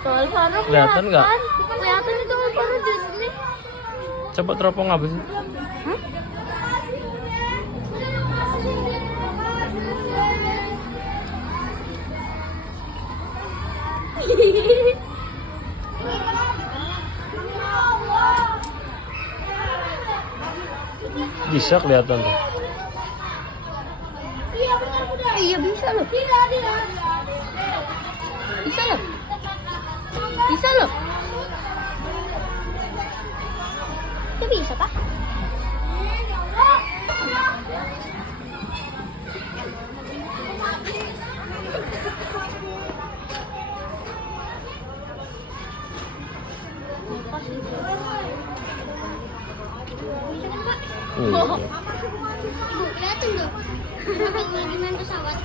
Alvaro Kelihatan nggak? Kelihatan itu Alvaro di sini. Coba teropong apa sih? Bisa kelihatan tuh. Iya bisa loh. Bisa loh. Bisa loh. Itu bisa pak? Iya. Kelihatan tuh. Lagi main pesawat.